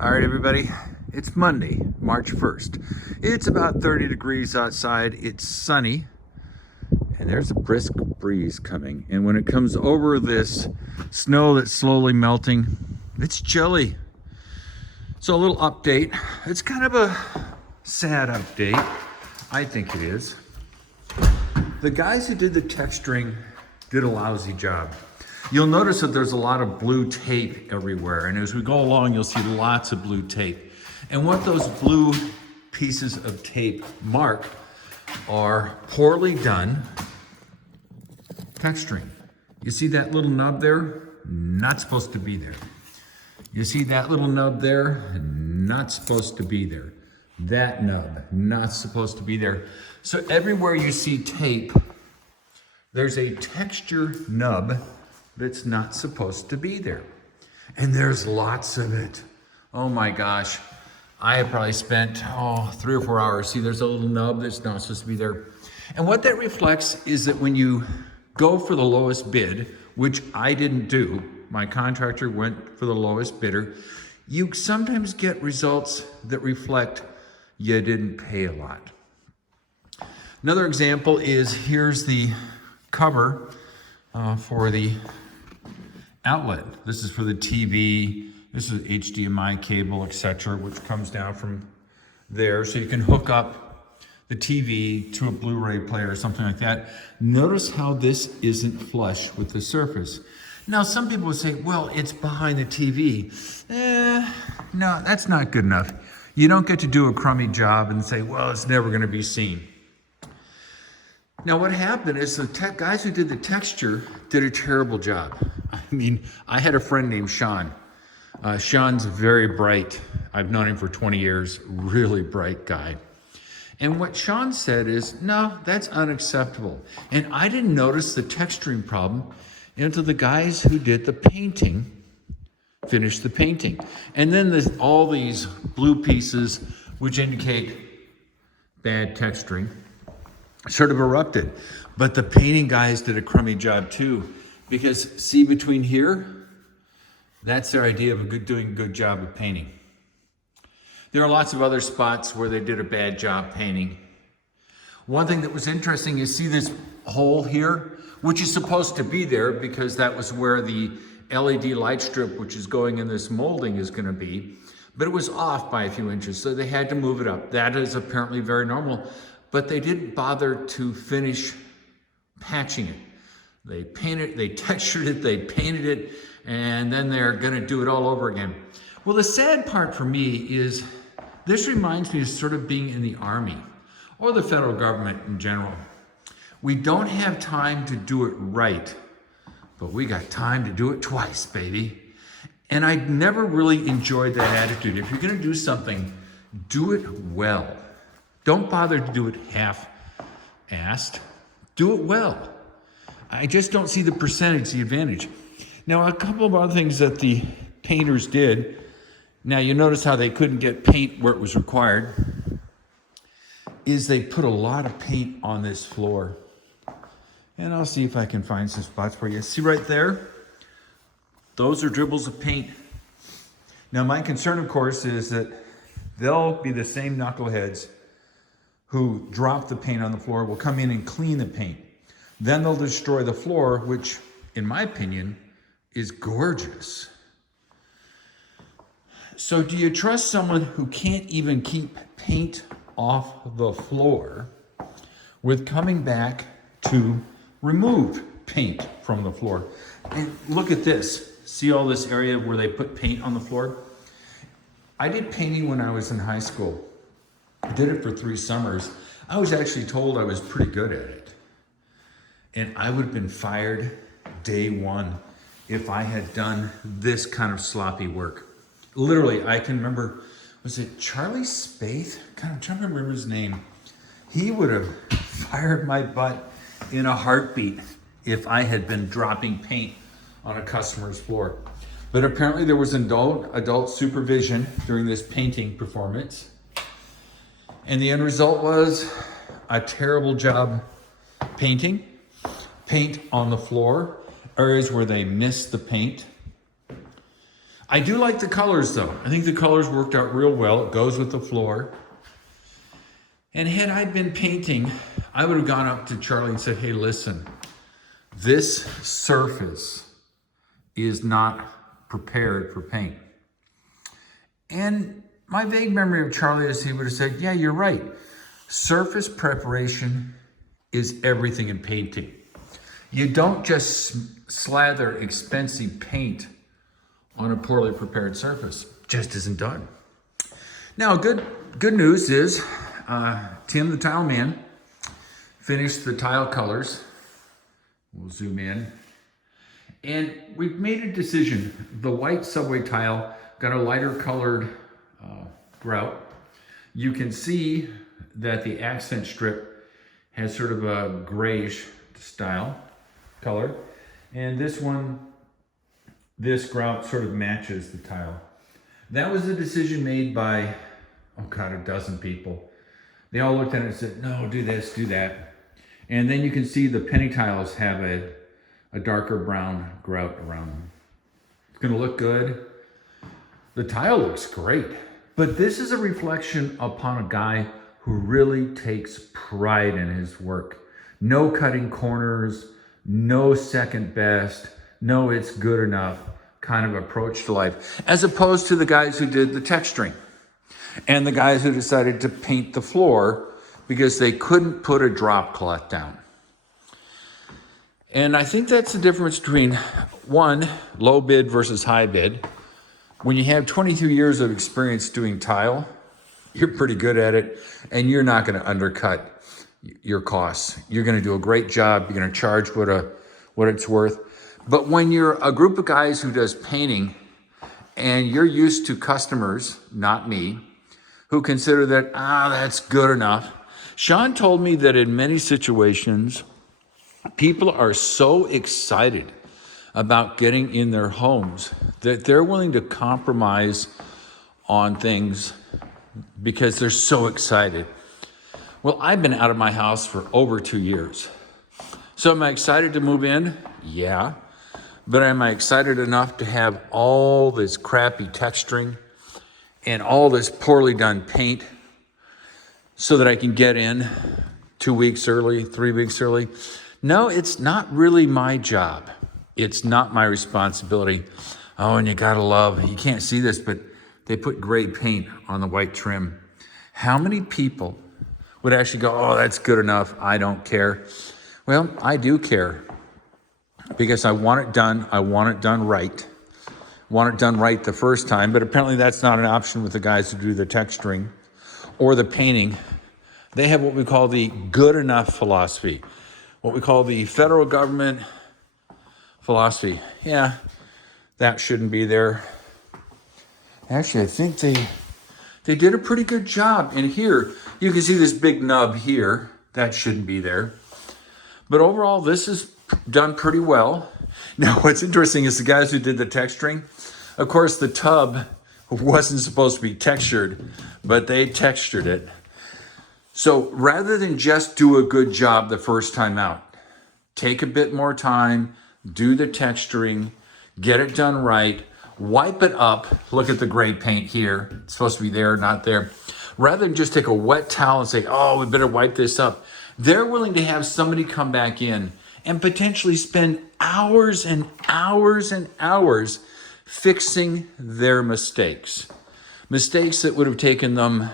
All right, everybody, it's Monday, March 1st. It's about 30 degrees outside. It's sunny, and there's a brisk breeze coming. And when it comes over this snow that's slowly melting, it's chilly. So a little update. It's kind of a sad update. I think it is. The guys who did the texturing did a lousy job. You'll notice that there's a lot of blue tape everywhere, and as we go along, you'll see lots of blue tape. And what those blue pieces of tape mark are poorly done texturing. You see that little nub there? Not supposed to be there. You see that little nub there? Not supposed to be there. That nub, not supposed to be there. So everywhere you see tape, there's a texture nub that's not supposed to be there. And there's lots of it. Oh my gosh. I have probably spent, 3 or 4 hours. See, there's a little nub that's not supposed to be there. And what that reflects is that when you go for the lowest bid, which I didn't do, my contractor went for the lowest bidder, you sometimes get results that reflect you didn't pay a lot. Another example is here's the cover for the outlet. This is for the TV. This is HDMI cable, etc., which comes down from there. So you can hook up the TV to a Blu-ray player or something like that. Notice how this isn't flush with the surface. Now, some people would say, well, it's behind the TV. No, that's not good enough. You don't get to do a crummy job and say, well, it's never going to be seen. Now, what happened is the guys who did the texture did a terrible job. I mean, I had a friend named Sean. Sean's very bright. I've known him for 20 years, really bright guy. And what Sean said is, no, that's unacceptable. And I didn't notice the texturing problem until the guys who did the painting finished the painting. And then there's all these blue pieces, which indicate bad texturing, sort of erupted. But the painting guys did a crummy job too, because see between here, that's their idea of doing a good job of painting. There are lots of other spots where they did a bad job painting. One thing that was interesting is see this hole here, which is supposed to be there because that was where the LED light strip, which is going in this molding, is going to be, but it was off by a few inches, so they had to move it up. That is apparently very normal. But they didn't bother to finish patching it. They painted, they textured it, they painted it, and then they're gonna do it all over again. Well, the sad part for me is this reminds me of sort of being in the Army or the federal government in general. We don't have time to do it right, but we got time to do it twice, baby. And I never really enjoyed that attitude. If you're gonna do something, do it well. Don't bother to do it half-assed. Do it well. I just don't see the percentage, the advantage. Now, a couple of other things that the painters did. Now, you notice how they couldn't get paint where it was required, is they put a lot of paint on this floor. And I'll see if I can find some spots for you. See right there? Those are dribbles of paint. Now, my concern, of course, is that they'll be the same knuckleheads who drop the paint on the floor, will come in and clean the paint. Then they'll destroy the floor, which, in my opinion, is gorgeous. So do you trust someone who can't even keep paint off the floor with coming back to remove paint from the floor? And look at this. See all this area where they put paint on the floor? I did painting when I was in high school. I did it for 3 summers. I was actually told I was pretty good at it. And I would have been fired day one if I had done this kind of sloppy work. Literally, I can remember, was it Charlie Spaeth? God, I'm trying to remember his name. He would have fired my butt in a heartbeat if I had been dropping paint on a customer's floor. But apparently there was adult supervision during this painting performance. And the end result was a terrible job painting, paint on the floor, areas where they missed the paint. I do like the colors though. I think the colors worked out real well. It goes with the floor. And had I been painting, I would have gone up to Charlie and said, hey, listen, this surface is not prepared for paint. And my vague memory of Charlie is he would have said, yeah, you're right. Surface preparation is everything in painting. You don't just slather expensive paint on a poorly prepared surface. Just isn't done. Now, good news is Tim the Tile Man finished the tile colors. We'll zoom in. And we've made a decision. The white subway tile got a lighter colored grout. You can see that the accent strip has sort of a grayish style color. And this one, this grout sort of matches the tile. That was a decision made by, oh God, a dozen people. They all looked at it and said, no, do this, do that. And then you can see the penny tiles have a darker brown grout around them. It's gonna look good. The tile looks great. But this is a reflection upon a guy who really takes pride in his work. No cutting corners, no second best, no it's good enough kind of approach to life, as opposed to the guys who did the texturing and the guys who decided to paint the floor because they couldn't put a drop cloth down. And I think that's the difference between one, low bid versus high bid. When you have 22 years of experience doing tile, you're pretty good at it and you're not going to undercut your costs. You're going to do a great job. You're going to charge what it's worth. But when you're a group of guys who does painting and you're used to customers, not me, who consider that, that's good enough. Sean told me that in many situations, people are so excited about getting in their homes that they're willing to compromise on things because they're so excited. Well, I've been out of my house for over 2 years. So am I excited to move in? Yeah. But am I excited enough to have all this crappy texturing and all this poorly done paint so that I can get in 2 weeks early, 3 weeks early? No, it's not really my job. It's not my responsibility. Oh, and you gotta love, you can't see this, but they put gray paint on the white trim. How many people would actually go, oh, that's good enough, I don't care? Well, I do care because I want it done. I want it done right. Want it done right the first time, but apparently that's not an option with the guys who do the texturing or the painting. They have what we call the good enough philosophy, what we call the federal government philosophy. Yeah, that shouldn't be there. Actually, I think they did a pretty good job. And here, you can see this big nub here. That shouldn't be there. But overall, this is done pretty well. Now, what's interesting is the guys who did the texturing, of course, the tub wasn't supposed to be textured, but they textured it. So rather than just do a good job the first time out, take a bit more time, do the texturing, get it done right, wipe it up. Look at the gray paint here. It's supposed to be there, not there. Rather than just take a wet towel and say, oh, we better wipe this up. They're willing to have somebody come back in and potentially spend hours and hours and hours fixing their mistakes. Mistakes that would have taken them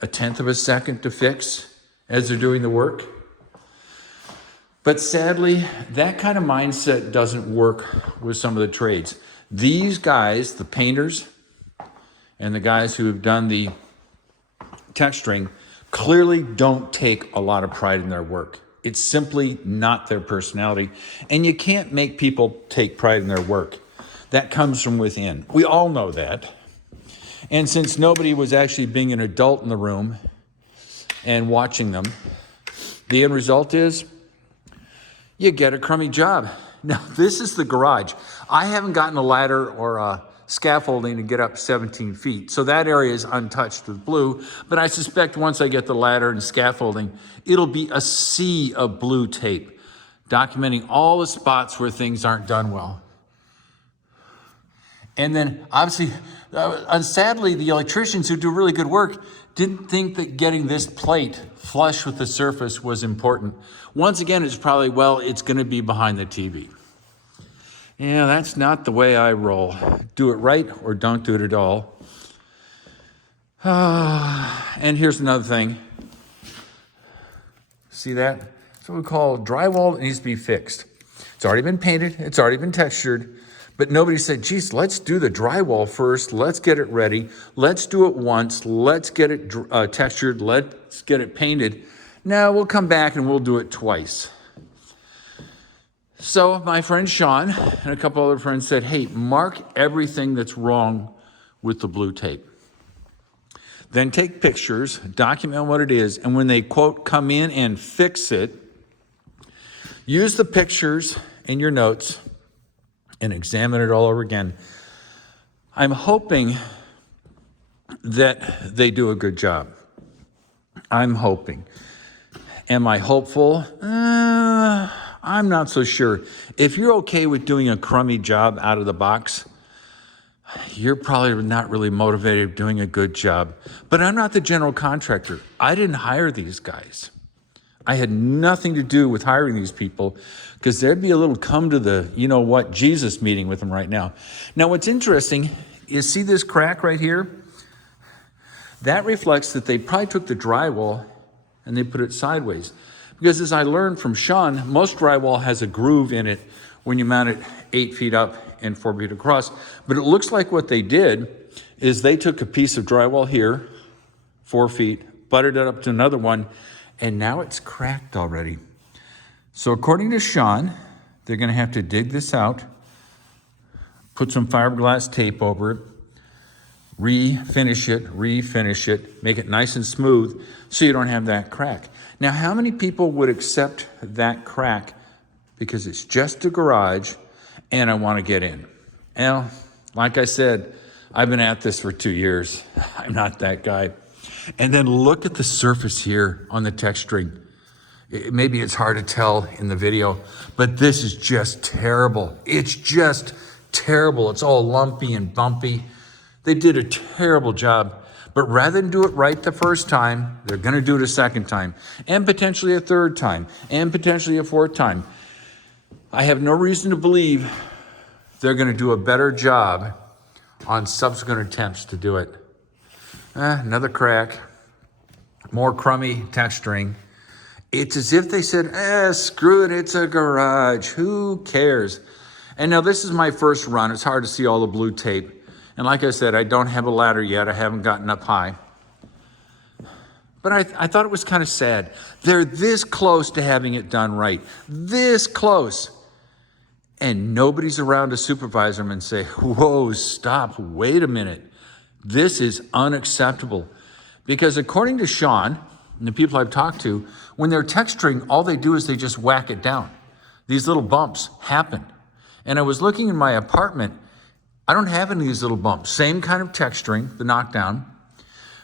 1/10 of a second to fix as they're doing the work. But sadly, that kind of mindset doesn't work with some of the trades. These guys, the painters and the guys who have done the texturing, clearly don't take a lot of pride in their work. It's simply not their personality. And you can't make people take pride in their work. That comes from within. We all know that. And since nobody was actually being an adult in the room and watching them, the end result is you get a crummy job. Now, this is the garage. I haven't gotten a ladder or a scaffolding to get up 17 feet. So that area is untouched with blue, but I suspect once I get the ladder and scaffolding, it'll be a sea of blue tape, documenting all the spots where things aren't done well. And then obviously, sadly, the electricians who do really good work didn't think that getting this plate flush with the surface was important. Once again, it's probably, well, it's gonna be behind the TV. Yeah, that's not the way I roll. Do it right or don't do it at all. And here's another thing. See that? That's what we call drywall. It needs to be fixed. It's already been painted. It's already been textured. But nobody said, geez, let's do the drywall first. Let's get it ready. Let's do it once. Let's get it textured. Let's get it painted. Now we'll come back and we'll do it twice. So my friend Sean and a couple other friends said, hey, mark everything that's wrong with the blue tape. Then take pictures, document what it is, and when they, quote, come in and fix it, use the pictures in your notes and examine it all over again. I'm hoping that they do a good job. I'm hoping. Am I hopeful? I'm not so sure. If you're okay with doing a crummy job out of the box, you're probably not really motivated doing a good job. But I'm not the general contractor. I didn't hire these guys. I had nothing to do with hiring these people because there'd be a little come to the, you know what, Jesus meeting with them right now. Now, what's interesting is, see this crack right here? That reflects that they probably took the drywall and they put it sideways. Because as I learned from Sean, most drywall has a groove in it when you mount it 8 feet up and 4 feet across. But it looks like what they did is they took a piece of drywall here, 4 feet, buttered it up to another one, and now it's cracked already. So according to Sean, they're gonna have to dig this out, put some fiberglass tape over it, refinish it, make it nice and smooth so you don't have that crack. Now, how many people would accept that crack because it's just a garage and I wanna get in? Well, like I said, I've been at this for 2 years. I'm not that guy. And then look at the surface here on the texturing. Maybe it's hard to tell in the video, but this is just terrible. It's just terrible. It's all lumpy and bumpy. They did a terrible job, but rather than do it right the first time, they're gonna do it a second time, and potentially a third time, and potentially a fourth time. I have no reason to believe they're gonna do a better job on subsequent attempts to do it. Another crack, more crummy texturing. It's as if they said, screw it, it's a garage, who cares? And now this is my first run. It's hard to see all the blue tape. And like I said, I don't have a ladder yet. I haven't gotten up high. But I thought it was kind of sad. They're this close to having it done right, this close. And nobody's around to supervise them and say, whoa, stop, wait a minute. This is unacceptable. Because according to Sean, and the people I've talked to, when they're texturing, all they do is they just whack it down. These little bumps happen. And I was looking in my apartment, I don't have any of these little bumps. Same kind of texturing, the knockdown.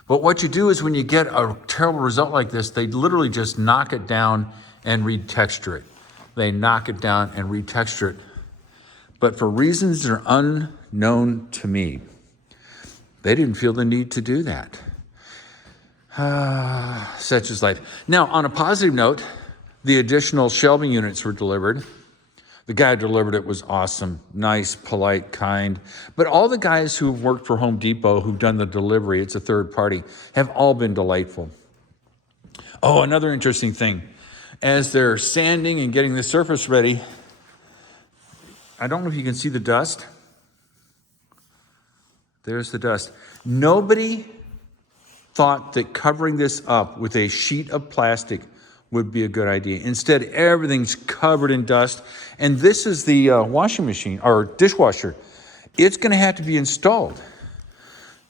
But what you do is when you get a terrible result like this, they literally just knock it down and retexture it. They knock it down and retexture it. But for reasons that are unknown to me, they didn't feel the need to do that. Such is life. Now, on a positive note, the additional shelving units were delivered. The guy who delivered it was awesome, nice, polite, kind. But all the guys who've worked for Home Depot who've done the delivery, it's a third party, have all been delightful. Oh, another interesting thing. As they're sanding and getting the surface ready, I don't know if you can see the dust. There's the dust. Nobody thought that covering this up with a sheet of plastic would be a good idea. Instead, everything's covered in dust. And this is the washing machine or dishwasher. It's gonna have to be installed.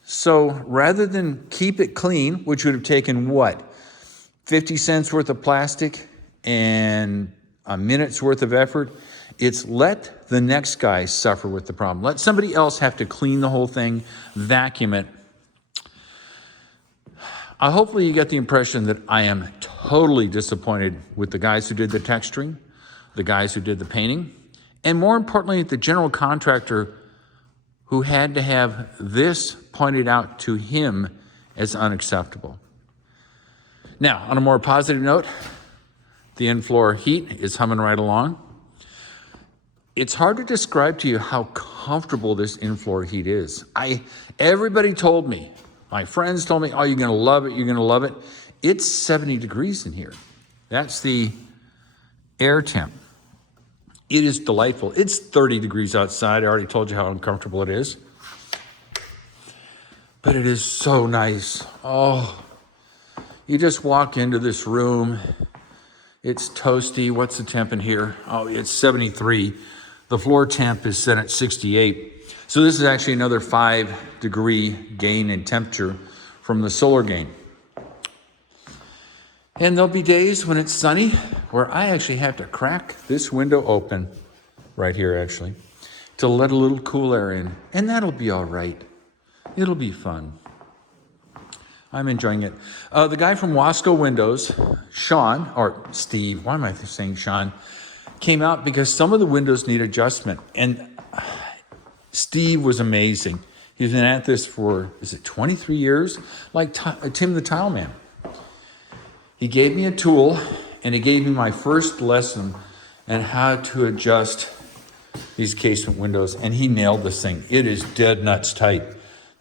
So rather than keep it clean, which would have taken what? 50 cents worth of plastic and a minute's worth of effort, it's let the next guy suffer with the problem. Let somebody else have to clean the whole thing, vacuum it. Hopefully you get the impression that I am totally disappointed with the guys who did the texturing, the guys who did the painting, and more importantly, the general contractor who had to have this pointed out to him as unacceptable. Now, on a more positive note, the in-floor heat is humming right along. It's hard to describe to you how comfortable this in-floor heat is. Everybody told me, my friends told me, oh, you're gonna love it, you're gonna love it. It's 70 degrees in here. That's the air temp. It is delightful. It's 30 degrees outside. I already told you how uncomfortable it is. But it is so nice. Oh, you just walk into this room. It's toasty. What's the temp in here? Oh, it's 73. The floor temp is set at 68. So this is actually another 5-degree gain in temperature from the solar gain. And there'll be days when it's sunny where I actually have to crack this window open, right here actually, to let a little cool air in. And that'll be all right. It'll be fun. I'm enjoying it. The guy from Wasco Windows, Sean, or Steve, why am I saying Sean, came out because some of the windows need adjustment. And Steve was amazing. He's been at this for, 23 years? Like Tim the Tile Man. He gave me a tool, and he gave me my first lesson on how to adjust these casement windows, and he nailed this thing. It is dead nuts tight.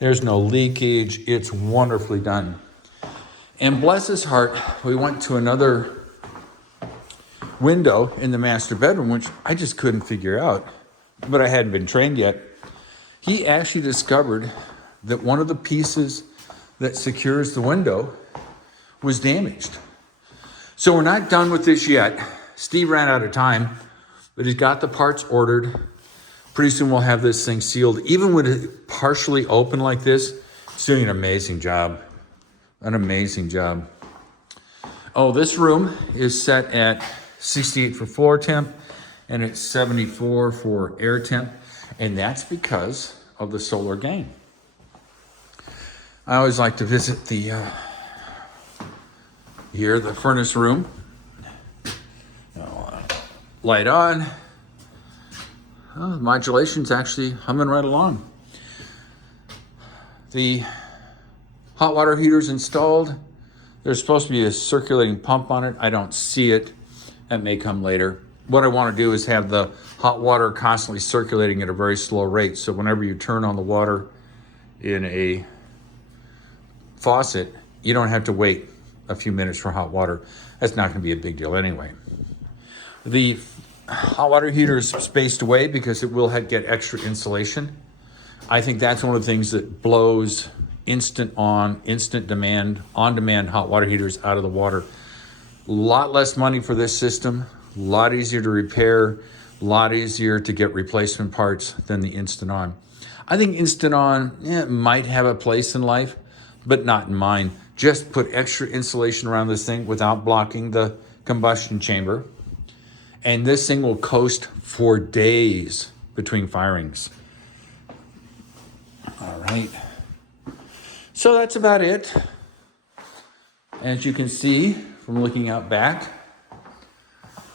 There's no leakage. It's wonderfully done. And bless his heart, we went to another window in the master bedroom, which I just couldn't figure out, but I hadn't been trained yet. He actually discovered that one of the pieces that secures the window was damaged. So we're not done with this yet. Steve ran out of time, but he's got the parts ordered. Pretty soon we'll have this thing sealed. Even with it partially open like this, it's doing an amazing job. An amazing job. Oh, this room is set at 68 for floor temp, and it's 74 for air temp, and that's because of the solar gain. I always like to visit the furnace room. Light on. Oh, the modulation's actually humming right along. The hot water heater's installed. There's supposed to be a circulating pump on it. I don't see it. That may come later. What I want to do is have the hot water constantly circulating at a very slow rate. So whenever you turn on the water in a faucet, you don't have to wait a few minutes for hot water. That's not going to be a big deal anyway. The hot water heater is spaced away because it will get extra insulation. I think that's one of the things that blows instant demand, on-demand hot water heaters out of the water. A lot less money for this system, a lot easier to repair, a lot easier to get replacement parts than the instant on. I think instant on might have a place in life, but not in mine. Just put extra insulation around this thing without blocking the combustion chamber. And this thing will coast for days between firings. All right. So that's about it. As you can see from looking out back,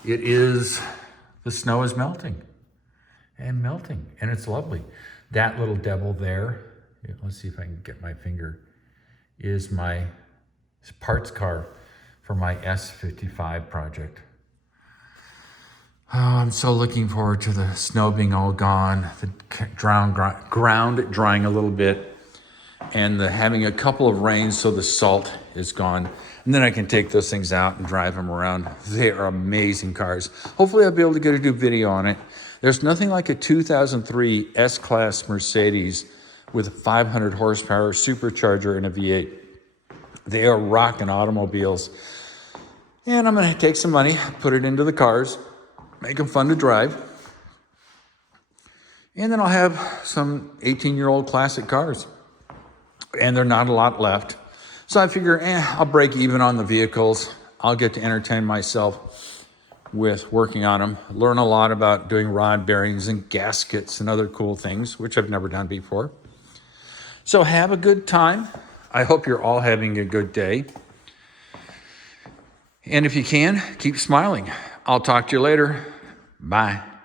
the snow is melting and melting, and it's lovely. That little devil there, let's see if I can get my finger, is my parts car for my S55 project. Oh, I'm so looking forward to the snow being all gone, the ground drying a little bit, and having a couple of rains so the salt is gone. And then I can take those things out and drive them around. They are amazing cars. Hopefully I'll be able to get a new video on it. There's nothing like a 2003 S-Class Mercedes with a 500 horsepower supercharger and a V8. They are rocking automobiles. And I'm gonna take some money, put it into the cars, make them fun to drive. And then I'll have some 18-year-old classic cars. And they're not a lot left. So I figure, I'll break even on the vehicles. I'll get to entertain myself with working on them. Learn a lot about doing rod bearings and gaskets and other cool things, which I've never done before. So have a good time. I hope you're all having a good day. And if you can, keep smiling. I'll talk to you later. Bye.